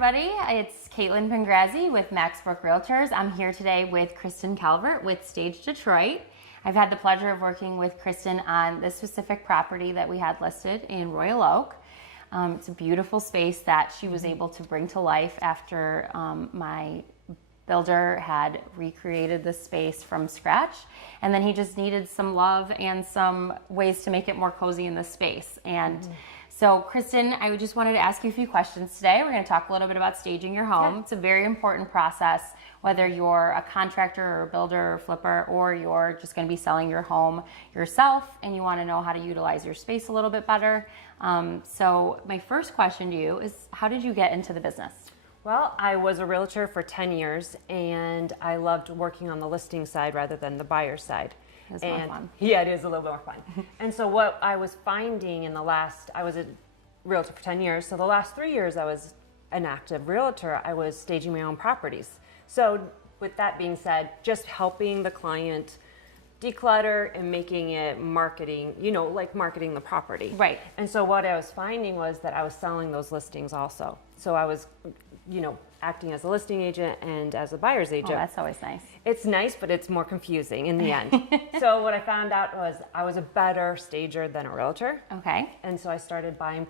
everybody. It's Caitlin Pengrazzi with Maxbrook Realtors. I'm here today with Kristen Calvert with Stage Detroit. I've had the pleasure of working with Kristen on this specific property that we had listed in Royal Oak. It's a beautiful space that she was able to bring to life after my builder had recreated the space from scratch, and then he just needed some love and some ways to make it more cozy in the space. And so Kristen, I just wanted to ask you a few questions today. We're going to talk a little bit about staging your home. Yeah. It's a very important process, whether you're a contractor or a builder or flipper, or you're just going to be selling your home yourself and you want to know how to utilize your space a little bit better. So my first question to you is, how did you get into the business? Well, I was a realtor for 10 years and I loved working on the listing side rather than the buyer side. It's more fun. Yeah, it is a little more fun. And so what I was finding I was a realtor for 10 years, so the last 3 years I was an active realtor, I was staging my own properties. So with that being said, just helping the client declutter and making it marketing, like marketing the property. Right. And so what I was finding was that I was selling those listings also. So I was, acting as a listing agent and as a buyer's agent. Oh, that's always nice. It's nice, but it's more confusing in the end. So what I found out was I was a better stager than a realtor. Okay. And so I started buying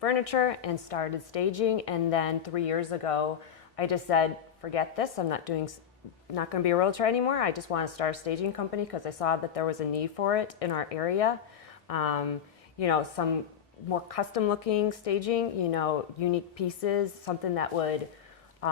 furniture and started staging. And then 3 years ago, I just said, forget this. I'm not going to be a realtor anymore. I just want to start a staging company because I saw that there was a need for it in our area. Some more custom looking staging, unique pieces, something that would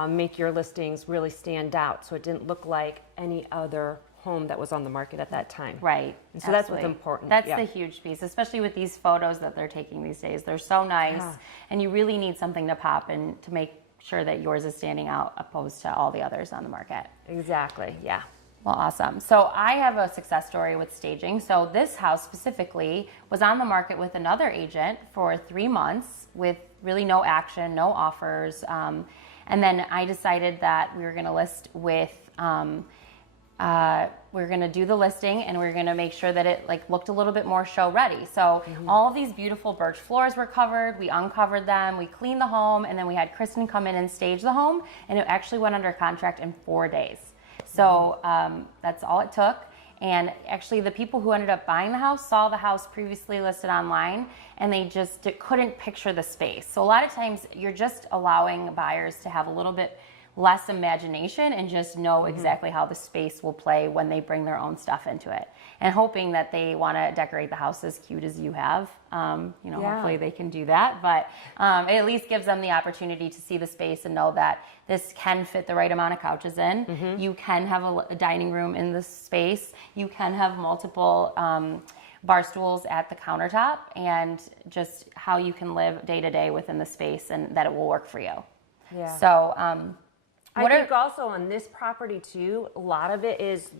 make your listings really stand out so it didn't look like any other home that was on the market at that time. Right. And so that's what's important. That's the huge piece, especially with these photos that they're taking these days. They're so nice, and you really need something to pop and to make sure that yours is standing out opposed to all the others on the market. Exactly, yeah. Well, awesome. So I have a success story with staging. So this house specifically was on the market with another agent for 3 months with really no action, no offers. And then I decided that we were going to list with, we're going to do the listing and we're going to make sure that it looked a little bit more show ready. So all of these beautiful birch floors were covered. We uncovered them, we cleaned the home, and then we had Kristen come in and stage the home, and it actually went under contract in 4 days. So that's all it took. And actually the people who ended up buying the house saw the house previously listed online, and they just couldn't picture the space. So a lot of times you're just allowing buyers to have a little bit less imagination and just know exactly how the space will play when they bring their own stuff into it, and hoping that they want to decorate the house as cute as you have. Hopefully they can do that, but it at least gives them the opportunity to see the space and know that this can fit the right amount of couches in. You can have a dining room in this space. You can have multiple bar stools at the countertop, and just how you can live day to day within the space and that it will work for you. Yeah. So I think also on this property too, a lot of it is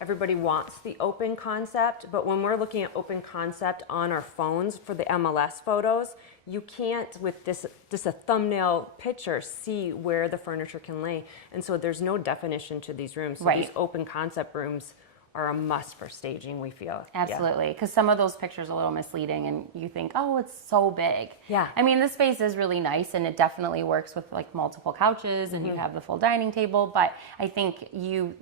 everybody wants the open concept, but when we're looking at open concept on our phones for the MLS photos, you can't, with just a thumbnail picture, see where the furniture can lay. And so there's no definition to these rooms. So these open concept rooms are a must for staging, we feel. Absolutely, because some of those pictures are a little misleading and you think, oh, it's so big. Yeah. I mean, the space is really nice and it definitely works with multiple couches and you have the full dining table, but I think you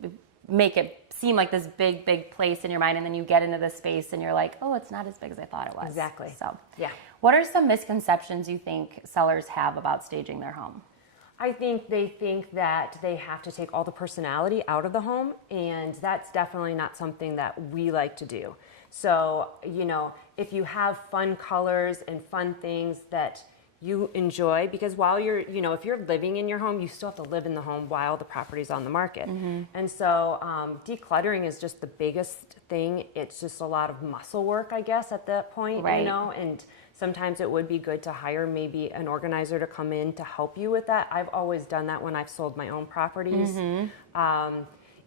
make it seem like this big place in your mind, and then you get into this space and you're like, oh, it's not as big as I thought it was. Exactly. So, yeah. What are some misconceptions you think sellers have about staging their home? I think they think that they have to take all the personality out of the home, and that's definitely not something that we like to do. So, if you have fun colors and fun things that you enjoy, because while you're, if you're living in your home, you still have to live in the home while the property's on the market. And so decluttering is just the biggest thing. It's just a lot of muscle work, I guess, at that point, and sometimes it would be good to hire maybe an organizer to come in to help you with that. I've always done that when I've sold my own properties. I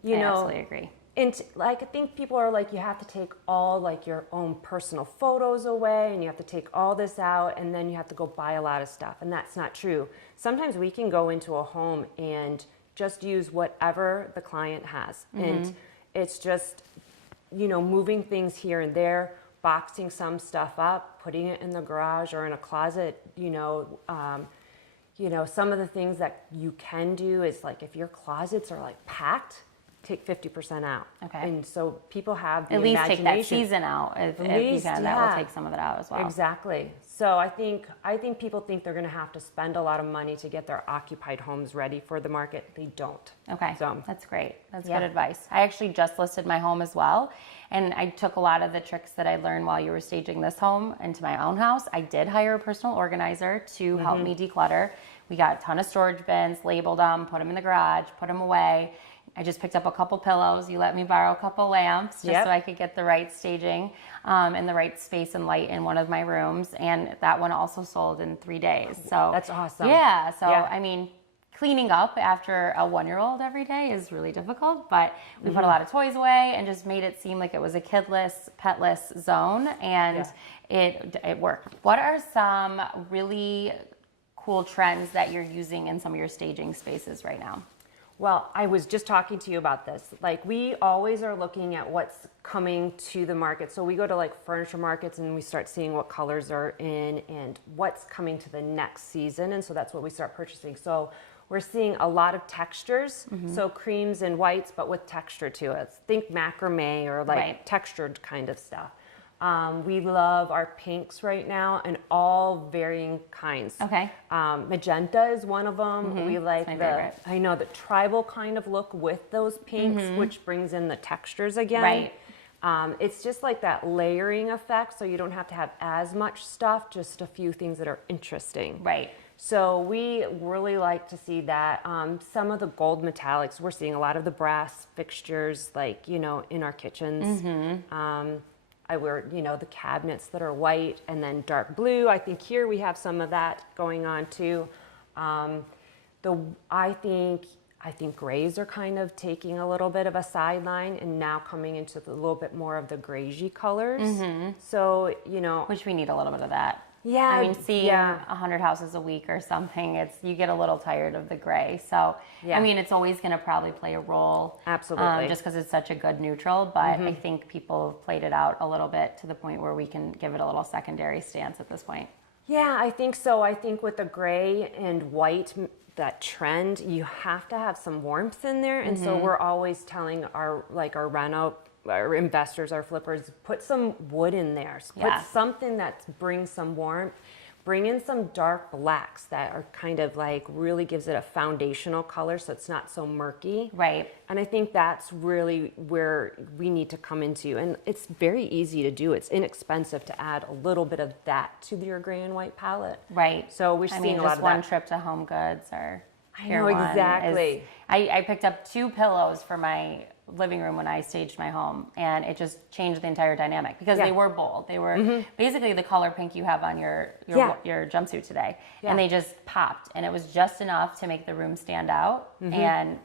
absolutely agree. And I think people are like, you have to take all your own personal photos away, and you have to take all this out, and then you have to go buy a lot of stuff. And that's not true. Sometimes we can go into a home and just use whatever the client has. And it's just, moving things here and there, boxing some stuff up, putting it in the garage or in a closet, you know, some of the things that you can do is like if your closets are like packed, take 50% out. Okay. And so people have the At least take that imagination. season out if you least, can. That yeah. will take some of it out as well. Exactly. So I think people think they're going to have to spend a lot of money to get their occupied homes ready for the market. They don't. Okay, So that's great. That's Yeah. good advice. I actually just listed my home as well, and I took a lot of the tricks that I learned while you were staging this home into my own house. I did hire a personal organizer to help me declutter. We got a ton of storage bins, labeled them, put them in the garage, put them away. I just picked up a couple pillows. You let me borrow a couple lamps just Yep. so I could get the right staging and the right space and light in one of my rooms. And that one also sold in 3 days. So That's awesome. Yeah. So, Yeah. I mean, cleaning up after a 1-year-old every day is really difficult, but we put a lot of toys away and just made it seem like it was a kidless, petless zone, and it worked. What are some really cool trends that you're using in some of your staging spaces right now? Well, I was just talking to you about this. Like, we always are looking at what's coming to the market. So we go to like furniture markets and we start seeing what colors are in and what's coming to the next season. And so that's what we start purchasing. So we're seeing a lot of textures. So creams and whites, but with texture to it. Think macrame or like Right. textured kind of stuff. We love our pinks right now and all varying kinds. Okay. Magenta is one of them. We like my the, favorite. I know, the tribal kind of look with those pinks, which brings in the textures again. Right. It's just like that layering effect, so you don't have to have as much stuff, just a few things that are interesting. Right. So we really like to see that. Some of the gold metallics, we're seeing a lot of the brass fixtures, like, you know, in our kitchens. I wear, you know, the cabinets that are white and then dark blue. I think here we have some of that going on too. I think grays are kind of taking a little bit of a sideline and now coming into a little bit more of the grayish colors. So, you know, Which we need a little bit of that. Yeah, I mean, seeing yeah. 100 houses a week or something, you get a little tired of the gray. So, Yeah. I mean, it's always going to probably play a role. Absolutely. Just because it's such a good neutral. But I think people have played it out a little bit to the point where we can give it a little secondary stance at this point. Yeah, I think so. I think with the gray and white, that trend, you have to have some warmth in there. And so we're always telling our reno, our investors, our flippers, put some wood in there. Yeah. Put something that brings some warmth. Bring in some dark blacks that are kind of like really gives it a foundational color so it's not so murky. Right. And I think that's really where we need to come into. And it's very easy to do. It's inexpensive to add a little bit of that to your gray and white palette. Right. So we're I seeing mean, a lot just of one that. trip to Home Goods or I Pier know, 1 is- exactly. I picked up 2 pillows for my living room when I staged my home, and it just changed the entire dynamic because Yeah. they were bold. They were basically the color pink you have on your Yeah. your jumpsuit today, Yeah. and they just popped, and it was just enough to make the room stand out. And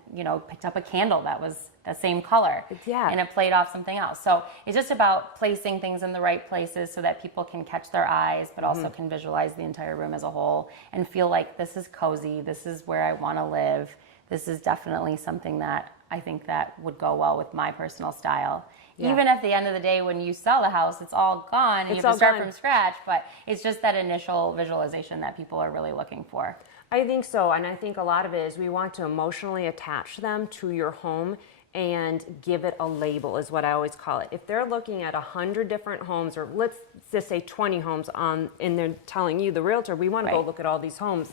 picked up a candle that was the same color, Yeah. and it played off something else. So it's just about placing things in the right places so that people can catch their eyes, but also can visualize the entire room as a whole and feel like this is cozy. This is where I want to live. This is definitely something that I think that would go well with my personal style. Yeah. Even at the end of the day, when you sell the house, it's all gone and It's you have all to start gone. from scratch, but it's just that initial visualization that people are really looking for. I think so. And I think a lot of it is we want to emotionally attach them to your home and give it a label is what I always call it. If they're looking at 100 different homes, or let's just say 20 homes and they're telling you, the realtor, we want to go Right. look at all these homes.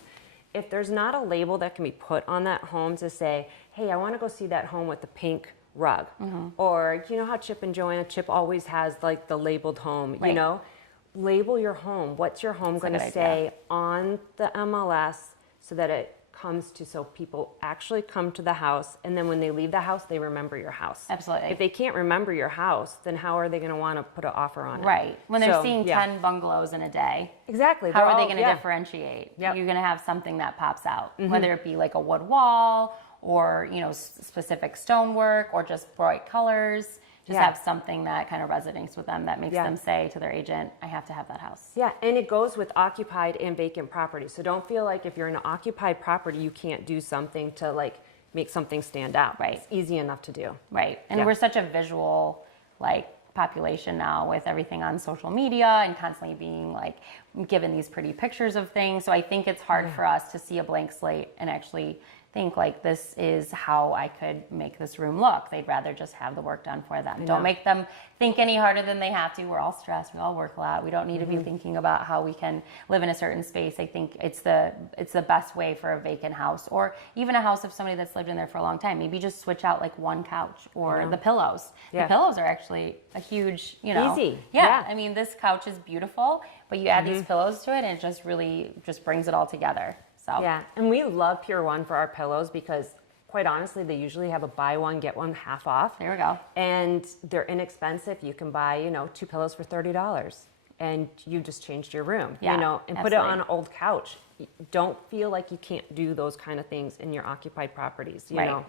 If there's not a label that can be put on that home to say, hey, I want to go see that home with the pink rug. Or you know how Chip and Joanna, Chip always has like the labeled home, you Right. know? Label your home. What's your home going a to good say idea. on the MLS so that it comes to, so people actually come to the house, and then when they leave the house, they remember your house. Absolutely. If they can't remember your house, then how are they going to want to put an offer on it? Right. When they're So, seeing yeah. 10 bungalows in a day, Exactly. how They're are they all- going to yeah. differentiate? Yep. You're going to have something that pops out, whether it be like a wood wall or, specific stonework or just bright colors. Just Yeah. have something that kind of resonates with them that makes Yeah. them say to their agent, I have to have that house. Yeah, and it goes with occupied and vacant property. So don't feel like if you're in an occupied property, you can't do something to like make something stand out. Right. It's easy enough to do. Right. And Yeah. we're such a visual, population now with everything on social media and constantly being like given these pretty pictures of things. So I think it's hard for us to see a blank slate and actually think like this is how I could make this room look. They'd rather just have the work done for them. Don't make them think any harder than they have to. We're all stressed. We all work a lot. We don't need to be thinking about how we can live in a certain space. I think it's the best way for a vacant house, or even a house of somebody that's lived in there for a long time. Maybe just switch out like one couch or the pillows. The pillows are actually a huge, Easy. Yeah. I mean, this couch is beautiful, but you add these pillows to it and it just really just brings it all together. So. Yeah, and we love Pier 1 for our pillows because, quite honestly, they usually have a buy one, get one half off. There we go. And they're inexpensive. You can buy, 2 pillows for $30 and you just changed your room, Yeah, and absolutely. put it on an old couch. Don't feel like you can't do those kind of things in your occupied properties. Right.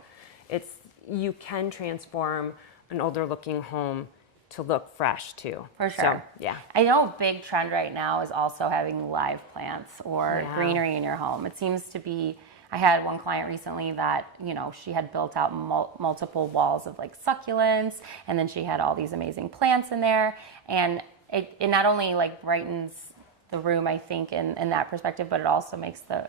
You can transform an older looking home to look fresh too. For sure. So, yeah. I know a big trend right now is also having live plants or greenery in your home. It seems to be, I had one client recently that, she had built out multiple walls of like succulents, and then she had all these amazing plants in there. And it not only like brightens the room, I think, in that perspective, but it also makes the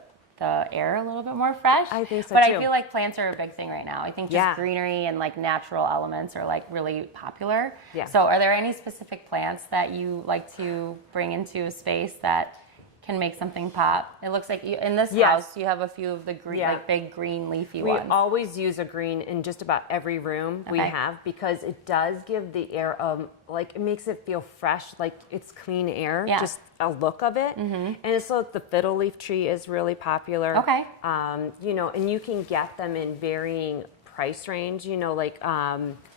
air a little bit more fresh. I think so but too. I feel like plants are a big thing right now. I think just greenery and like natural elements are like really popular. Yeah. So are there any specific plants that you like to bring into a space that can make something pop? It looks like in this house you have a few of the green, like big green leafy We ones. always use a green in just about every room we have because it does give the air, it makes it feel fresh, like it's clean air, just a look of it. And so the fiddle leaf tree is really popular. Okay. And you can get them in varying price range.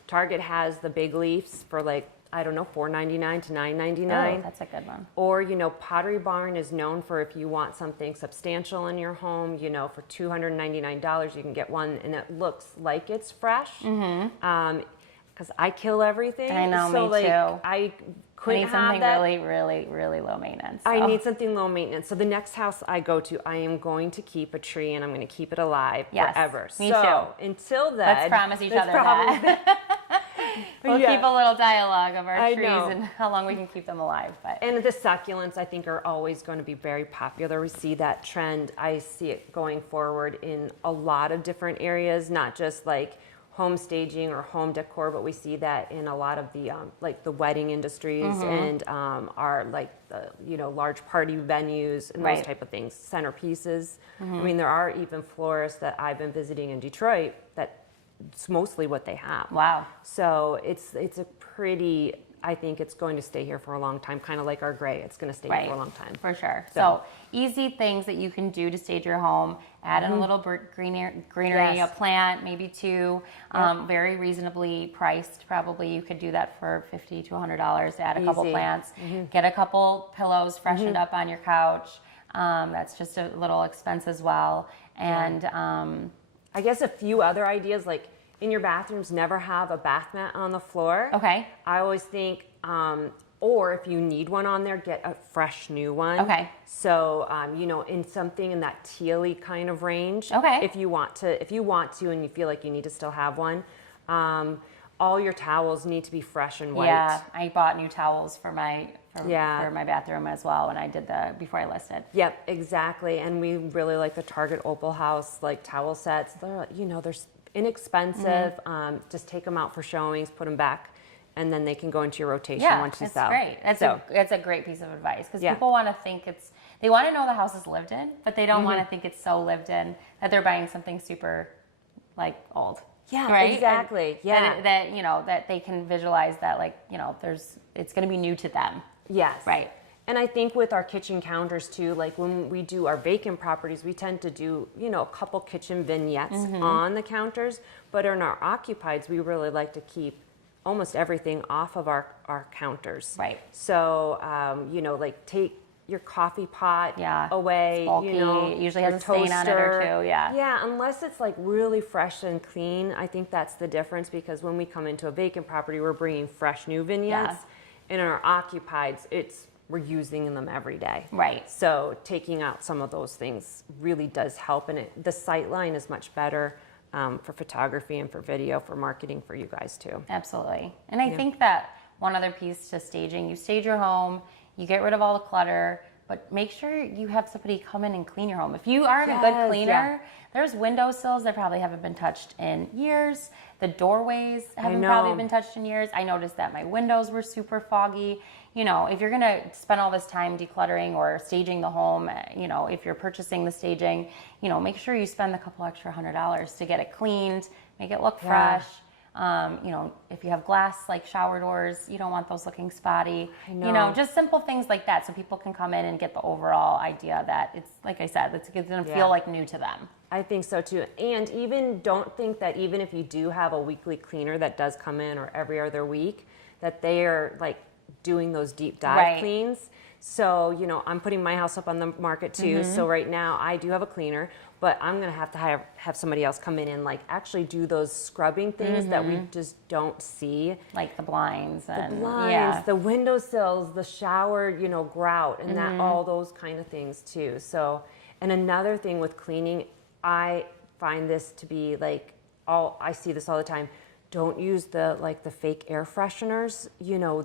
Target has the big leaves for $4.99 to $9.99. Oh, that's a good one. Or, Pottery Barn is known for if you want something substantial in your home, for $299, you can get one and it looks like it's fresh. Because I kill everything. I know, so, me too. I couldn't need have something that. really, really, really low maintenance. I need something low maintenance. So the next house I go to, I am going to keep a tree and I'm going to keep it alive forever. Me so too. Until then, Let's promise each other that. We'll keep a little dialogue of our trees and how long we can keep them alive. And the succulents, I think, are always going to be very popular. We see that trend. I see it going forward in a lot of different areas, not just like home staging or home decor, but we see that in a lot of the the wedding industries and our large party venues and those type of things, centerpieces. I mean, there are even florists that I've been visiting in Detroit that it's mostly what they have. Wow. So it's a pretty, I think it's going to stay here for a long time, kind of like our gray. It's going to stay here for a long time. For sure. So easy things that you can do to stage your home. Add in a little greenery, a plant, maybe two. Very reasonably priced. Probably you could do that for $50 to $100 to add a couple plants. Get a couple pillows freshened up on your couch. That's just a little expense as well. And I guess a few other ideas, like in your bathrooms, never have a bath mat on the floor. Okay. I always think, or if you need one on there, get a fresh new one. Okay. So, in something in that tealy kind of range. Okay. If you want to, and you feel like you need to still have one. All your towels need to be fresh and white. Yeah, I bought new towels for my bathroom as well when I did before I listed. Yep, exactly. And we really like the Target Opal House towel sets. They're they're inexpensive. Just take them out for showings, put them back, and then they can go into your rotation once you sell. Great. That's a great piece of advice because people want to think they want to know the house is lived in, but they don't want to think it's so lived in that they're buying something super old. Yeah, right? exactly. And that they can visualize that it's going to be new to them. Yes. Right. And I think with our kitchen counters too, like when we do our vacant properties, we tend to do, a couple kitchen vignettes on the counters, but in our occupieds, we really like to keep almost everything off of our counters. Right. So, take your coffee pot away. It's bulky. It usually has a stain on it or two. Yeah. Yeah, unless it's really fresh and clean. I think that's the difference because when we come into a vacant property, we're bringing fresh new vignettes. And in our occupieds, we're using them every day. Right. So taking out some of those things really does help. And the sight line is much better for photography and for video, for marketing for you guys too. Absolutely. And I think that one other piece to staging. You stage your home, you get rid of all the clutter, but make sure you have somebody come in and clean your home. If you aren't a good cleaner, there's windowsills that probably haven't been touched in years. The doorways haven't probably been touched in years. I noticed that my windows were super foggy. You know, if you're gonna spend all this time decluttering or staging the home, you know, if you're purchasing the staging, you know, make sure you spend a couple extra $100 to get it cleaned, make it look fresh. You know, if you have glass like shower doors, you don't want those looking spotty. You know, just simple things like that so people can come in and get the overall idea that it's, like I said, it's going to feel like new to them. I think so too. And even don't think that even if you do have a weekly cleaner that does come in or every other week, that they are like doing those deep dive cleans. So, you know, I'm putting my house up on the market too. So right now I do have a cleaner, but I'm going to have somebody else come in and like actually do those scrubbing things that we just don't see. Like the blinds and the windowsills, the shower, you know, grout and that all those kind of things too. So, and another thing with cleaning, I find this to be like I see this all the time. Don't use the fake air fresheners, you know.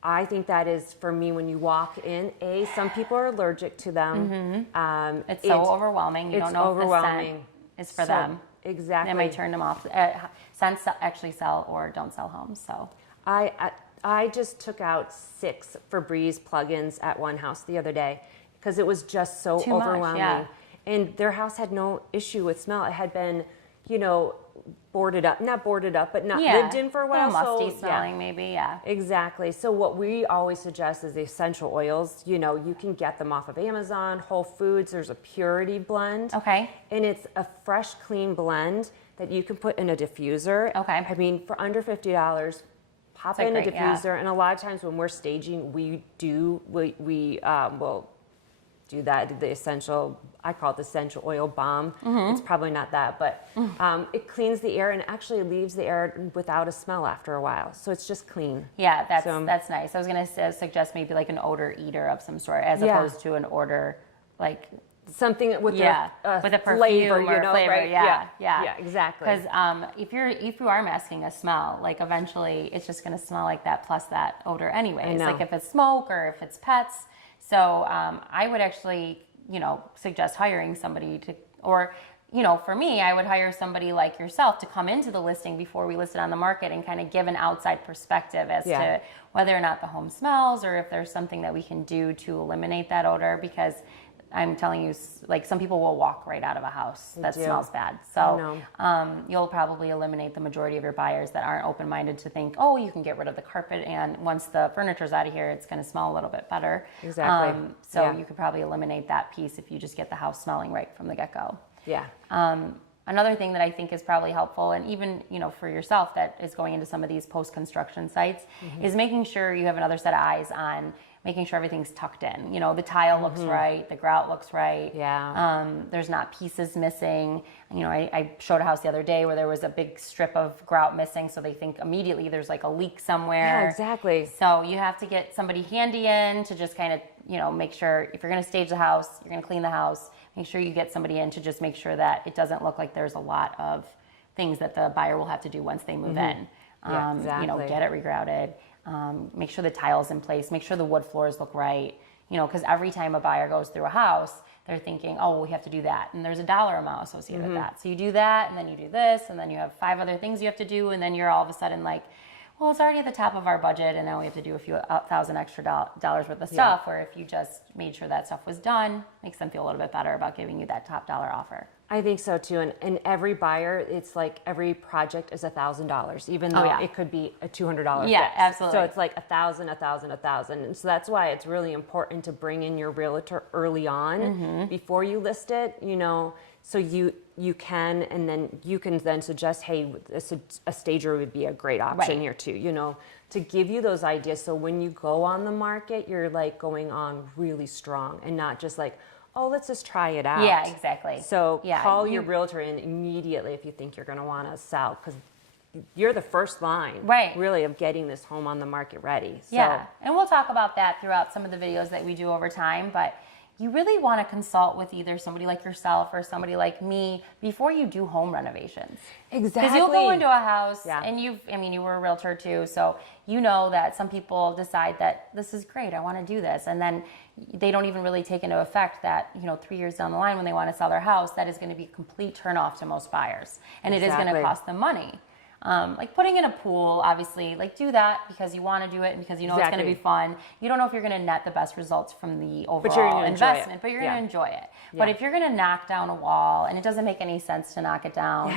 I think that is, for me, when you walk in, some people are allergic to them. It's so overwhelming. You don't know if the scent is for them. Exactly. They might turn them off. Scents actually sell or don't sell homes. So I just took out 6 Febreze plugins at one house the other day because it was just so overwhelming. Much, And their house had no issue with smell. It had been, you know, not boarded up, but not lived in for a while. Musty smelling maybe, Exactly. So what we always suggest is the essential oils. You know, you can get them off of Amazon, Whole Foods. There's a Purity blend. Okay. And it's a fresh, clean blend that you can put in a diffuser. Okay. I mean, for under $50, pop in a diffuser. And a lot of times when we're staging, we will do that, the essential, I call it the essential oil balm. It's probably not that, but it cleans the air and actually leaves the air without a smell after a while. So it's just clean. Yeah, that's nice. I was going to suggest maybe like an odor eater of some sort as opposed to an odor like something with with a perfume flavor, or you know, flavor. right? Yeah, exactly. Because if you are masking a smell, like eventually it's just going to smell like that plus that odor anyways. Like if it's smoke or if it's pets. So I would actually, you know, suggest hiring somebody to, or, you know, for me, I would hire somebody like yourself to come into the listing before we list it on the market and kind of give an outside perspective as to whether or not the home smells or if there's something that we can do to eliminate that odor. Because I'm telling you, like some people will walk right out of a house that smells bad. So you'll probably eliminate the majority of your buyers that aren't open-minded to think, oh, you can get rid of the carpet and once the furniture's out of here, it's going to smell a little bit better. Exactly. So you could probably eliminate that piece if you just get the house smelling right from the get-go. Yeah. Another thing that I think is probably helpful, and even, you know, for yourself that is going into some of these post-construction sites, is making sure you have another set of eyes on making sure everything's tucked in. You know, the tile looks right, the grout looks right. There's not pieces missing. You know, I showed a house the other day where there was a big strip of grout missing, so they think immediately there's like a leak somewhere. Yeah, exactly. So you have to get somebody handy in to just kind of, you know, make sure if you're going to stage the house, you're going to clean the house, make sure you get somebody in to just make sure that it doesn't look like there's a lot of things that the buyer will have to do once they move in. You know, get it regrouted. Make sure the tile's in place, make sure the wood floors look right, you know, because every time a buyer goes through a house, they're thinking, oh, well, we have to do that. And there's a dollar amount associated with that. So you do that, and then you do this, and then you have 5 other things you have to do, and then you're all of a sudden like, well, it's already at the top of our budget, and now we have to do a few thousand extra dollars worth of stuff, where if you just made sure that stuff was done, makes them feel a little bit better about giving you that top dollar offer. I think so too, and every buyer, it's like every project is $1,000, even though it could be a $200 Yeah, fix. absolutely. So it's like 1,000, 1,000, 1,000, and so that's why it's really important to bring in your realtor early on before you list it. You know, so you can, and then you can then suggest, hey, a stager would be a great option here too. You know, to give you those ideas, so when you go on the market, you're like going on really strong, and not just like, oh, let's just try it out. Yeah, exactly. So call your realtor in immediately if you think you're going to want to sell, because you're the first line, really, of getting this home on the market ready. So. Yeah, and we'll talk about that throughout some of the videos that we do over time. But you really want to consult with either somebody like yourself or somebody like me before you do home renovations. Exactly. Because you'll go into a house Yeah. and you were a realtor too, so you know that some people decide that this is great, I want to do this, and then they don't even really take into effect that 3 years down the line when they want to sell their house, that is going to be a complete turnoff to most buyers, and it is going to Exactly. cost them money. Like putting in a pool, obviously, like do that because you want to do it and because you know it's going to Exactly. be fun. You don't know if you're going to net the best results from the you're overall gonna enjoy it. investment, but you're going to Yeah. enjoy it. But Yeah. if you're going to knock down a wall and it doesn't make any sense to knock it down,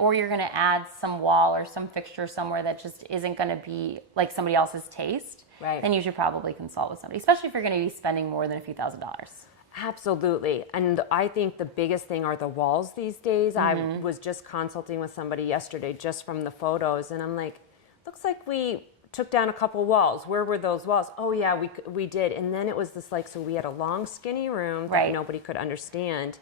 or you're going to add some wall or some fixture somewhere that just isn't going to be like somebody else's taste, Right. then you should probably consult with somebody, especially if you're going to be spending more than a few $1,000s. Absolutely. And I think the biggest thing are the walls these days. I Mm-hmm. was just consulting with somebody yesterday just from the photos, and I'm like, looks like we took down a couple walls. Where were those walls? Oh yeah, we did. And then it was this like, so we had a long skinny room that Right. nobody could understand.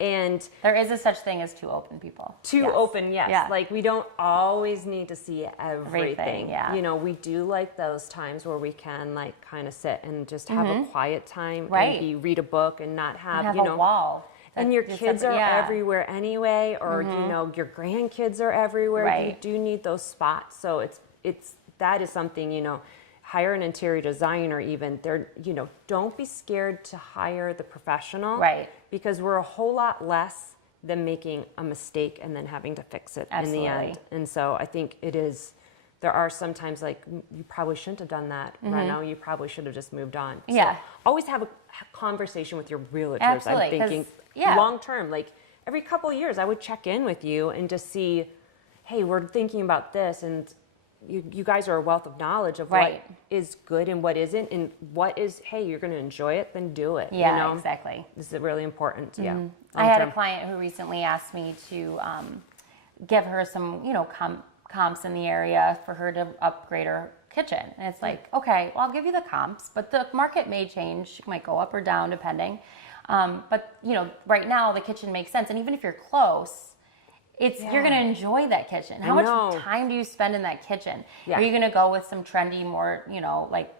And There is a such thing as too open people. too Yes. open, yes. Yeah. Like we don't always need to see everything. yeah. We do like those times where we can like kind of sit and just have a quiet time Mm-hmm. Right. and read a book and not have, Have a wall. and your That's kids are separate- yeah. everywhere anyway, or your grandkids are everywhere. You Right. do need those spots. So that is something, hire an interior designer even. Don't be scared to hire the professional. Right. Because we're a whole lot less than making a mistake and then having to fix it in the end. Absolutely. And so I think there are sometimes like, you probably shouldn't have done that. Right now, you probably should have just moved on. So Yeah. always have a conversation with your realtors. Absolutely, I'm 'cause- thinking yeah. long term, like every couple of years, I would check in with you and just see, hey, we're thinking about this, and you guys are a wealth of knowledge of Right. what is good and what isn't, and what is, hey, you're going to enjoy it, then do it. Yeah, exactly. This is really important. Yeah. I had a Long-term. client who recently asked me to give her some, comps in the area for her to upgrade her kitchen. And it's like, okay, well, I'll give you the comps, but the market may change. It might go up or down depending. But, right now the kitchen makes sense. And even if you're close, you're going to enjoy that kitchen. How much know. time do you spend in that kitchen? Yeah. Are you going to go with some trendy, more, like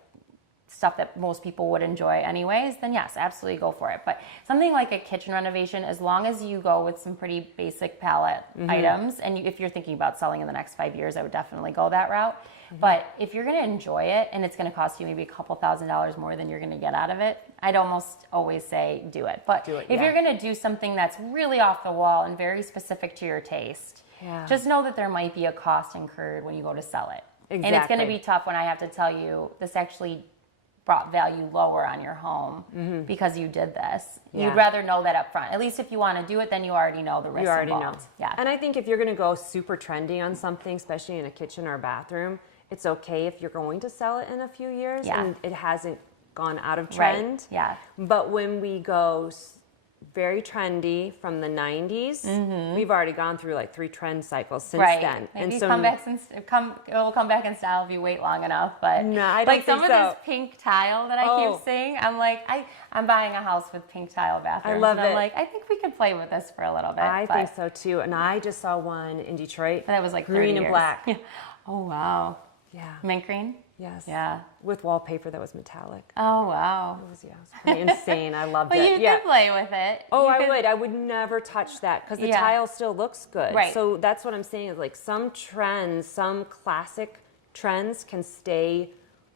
stuff that most people would enjoy anyways, then yes, absolutely go for it. But something like a kitchen renovation, as long as you go with some pretty basic palette items, and if you're thinking about selling in the next 5 years, I would definitely go that route. But if you're going to enjoy it and it's going to cost you maybe a couple $1,000s more than you're going to get out of it, I'd almost always say do it. But Do it, if yeah. you're going to do something that's really off the wall and very specific to your taste, just know that there might be a cost incurred when you go to sell it. And it's going to Exactly. be tough when I have to tell you this actually brought value lower on your home because you did this. Yeah. You'd rather know that up front. At least if you want to do it, then you already know the risks You already know. involved. Yeah. And I think if you're going to go super trendy on something, especially in a kitchen or a bathroom, it's okay if you're going to sell it in a few years Yeah. and it hasn't gone out of Right. trend. Yeah. But when we go very trendy from the 90s, we've already gone through like 3 trend cycles since Right. then. Maybe it'll come back in style if you wait long enough. But No, I don't like some think of so. this pink tile that I Oh. keep seeing, I'm like, I'm buying a house with pink tile bathrooms. love and I'm it. like, I think we could play with this for a little bit. I but think so too. And I just saw one in Detroit. that was like 30 green and years. black. Yeah. Oh wow. Yeah. Mint green. Yes. Yeah. With wallpaper that was metallic. Oh wow. It was, yeah, it was pretty insane. I loved But it. you could play with it. Oh, You I could- would. I would never touch that because the Yeah. tile still looks good. Right. So that's what I'm saying is like some trends, some classic trends can stay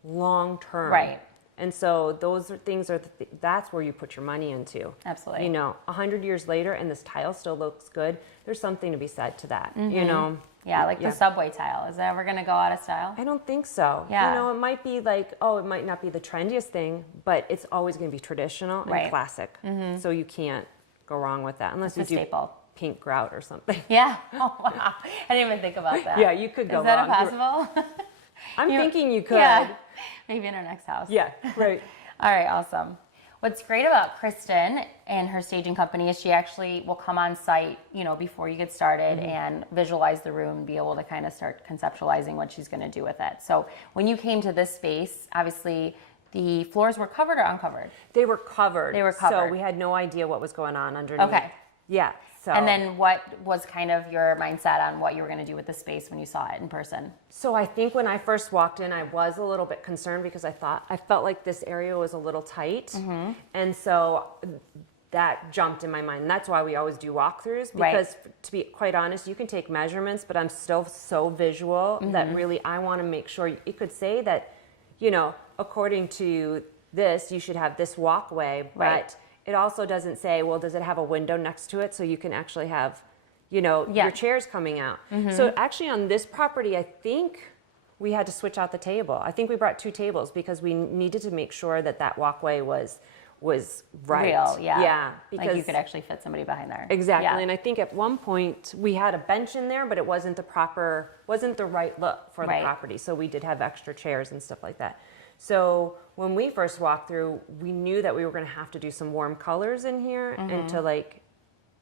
long term. Right. And so those are things that's where you put your money into. Absolutely. 100 years later and this tile still looks good. There's something to be said to that. Yeah, like the subway tile. Is that ever going to go out of style? I don't think so. Yeah. It might be like, it might not be the trendiest thing, but it's always going to be traditional and Right. classic. So you can't go wrong with that unless It's you a do staple. pink grout or something. Yeah. Oh wow. I didn't even think about that. Yeah, you could go Is that wrong. possible? I'm thinking you could. Yeah. Maybe in our next house. Yeah, right. All right, awesome. What's great about Kristen and her staging company is she actually will come on site, before you get started and visualize the room and be able to kind of start conceptualizing what she's going to do with it. So when you came to this space, obviously the floors were covered or uncovered? They were covered. They were covered. So we had no idea what was going on underneath. Okay. Yeah. So, And then what was kind of your mindset on what you were going to do with the space when you saw it in person? so I think when I first walked in, I was a little bit concerned because I felt like this area was a little tight. And so that jumped in my mind. And that's why we always do walkthroughs, because to be quite honest, you can take measurements, but I'm still so visual that really I want to make sure. It could say that, you know, according to this, you should have this walkway, but it also doesn't say, well, does it have a window next to it so you can actually have, you know, your chairs coming out. So actually on this property, I think we had to switch out the table. I think we brought 2 tables because we needed to make sure that that walkway was right. Real, yeah. Yeah. Because like you could actually fit somebody behind there. exactly. Yeah. And I think at one point we had a bench in there, but it wasn't the right look for the property. So we did have extra chairs and stuff like that. So when we first walked through, we knew that we were going to have to do some warm colors in here and to like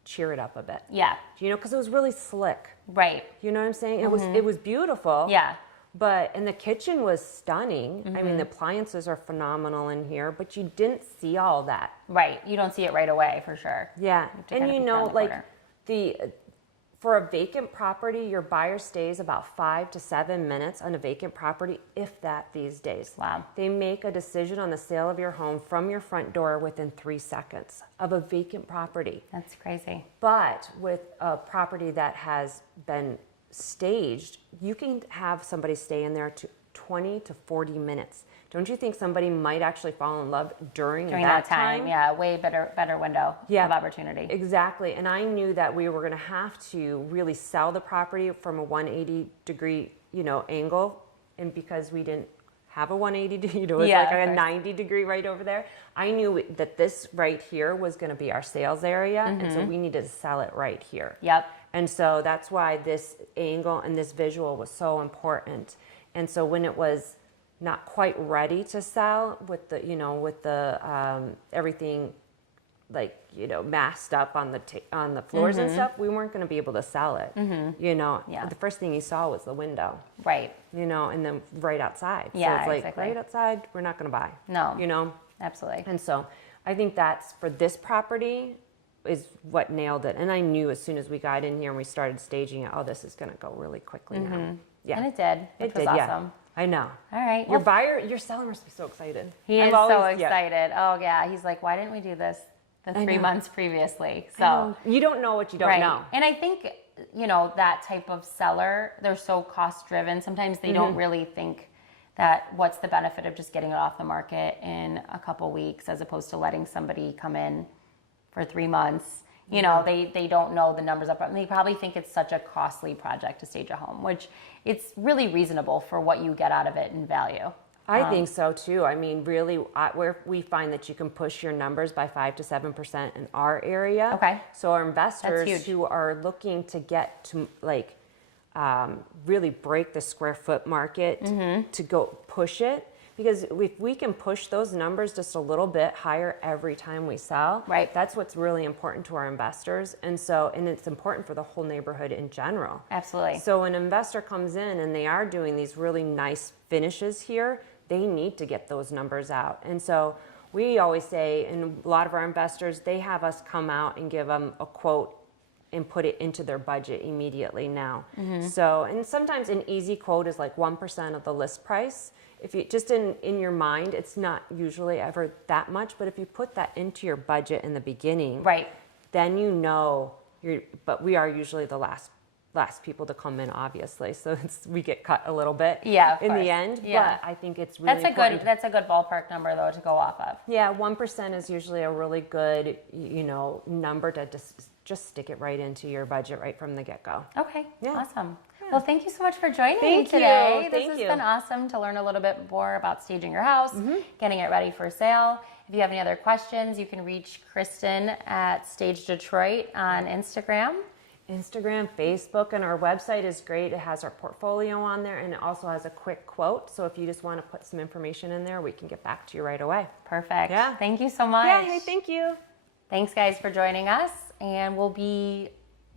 cheer it up a bit. Yeah. You know, because it was really slick. Right. You know what I'm saying? It was beautiful. Yeah. And the kitchen was stunning. I mean, the appliances are phenomenal in here, but you didn't see all that. Right. You don't see it right away for sure. Yeah. to And kinda you peek know, around the like corner. for a vacant property, your buyer stays about 5 to 7 minutes on a vacant property, if that, these days. Wow. They make a decision on the sale of your home from your front door within 3 seconds of a vacant property. That's crazy. But with a property that has been staged, you can have somebody stay in there to 20 to 40 minutes. Don't you think somebody might actually fall in love during that time? Yeah, way better window of opportunity. Exactly. And I knew that we were going to have to really sell the property from a 180 degree, you know, angle. And because we didn't have a 180, you know, it was like a 90 degree right over there. I knew that this right here was going to be our sales area. And so we needed to sell it right here. Yep. And so that's why this angle and this visual was so important. And so when it was not quite ready to sell with the, you know, with the everything like, you know, masked up on the floors and stuff, we weren't going to be able to sell it. You know, the first thing you saw was the window. Right. You know, and then right outside. Yeah, so it's like exactly. right outside, we're not going to buy. No. You know? Absolutely. And so I think that's for this property is what nailed it. And I knew as soon as we got in here and we started staging it, oh, this is going to go really quickly now. Yeah. And it did. Which was awesome. I know. All right. Your seller must be so excited. He is so excited. Oh yeah. He's like, why didn't we do this the 3 months previously? So you don't know what you don't know. And I think, you know, that type of seller, they're so cost driven. Sometimes they don't really think that what's the benefit of just getting it off the market in a couple weeks as opposed to letting somebody come in for 3 months. You know, they don't know the numbers up front. They probably think it's such a costly project to stage a home, which it's really reasonable for what you get out of it in value. I think so too. I mean, really, where we find that you can push your numbers by 5 to 7% in our area. Okay. So our investors who are looking to get to like really break the square foot market to go push it. Because if we can push those numbers just a little bit higher every time we sell, that's what's really important to our investors. And it's important for the whole neighborhood in general. Absolutely. So when an investor comes in and they are doing these really nice finishes here, they need to get those numbers out. And so we always say, and a lot of our investors, they have us come out and give them a quote and put it into their budget immediately now. So, and sometimes an easy quote is like 1% of the list price. If you just in your mind, it's not usually ever that much, but if you put that into your budget in the beginning, then you know but we are usually the last people to come in, obviously. So we get cut a little bit in the end, but I think it's really important. That's a good ballpark number though to go off of. Yeah, 1% is usually a really good, you know, number to just stick it right into your budget right from the get-go. Okay, awesome. Yeah. Well, thank you so much for joining me today. This has you. been awesome to learn a little bit more about staging your house, getting it ready for sale. If you have any other questions, you can reach Kristen at Stage Detroit on Instagram. Instagram, Facebook, and our website is great. It has our portfolio on there, and it also has a quick quote. So if you just want to put some information in there, we can get back to you right away. Perfect. Yeah. Thank you so much. Yeah, hey, thank you. Thanks, guys, for joining us. And we'll be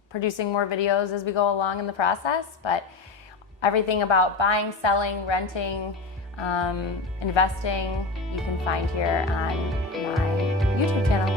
producing more videos as we go along in the process. But everything about buying, selling, renting, investing, you can find here on my YouTube channel.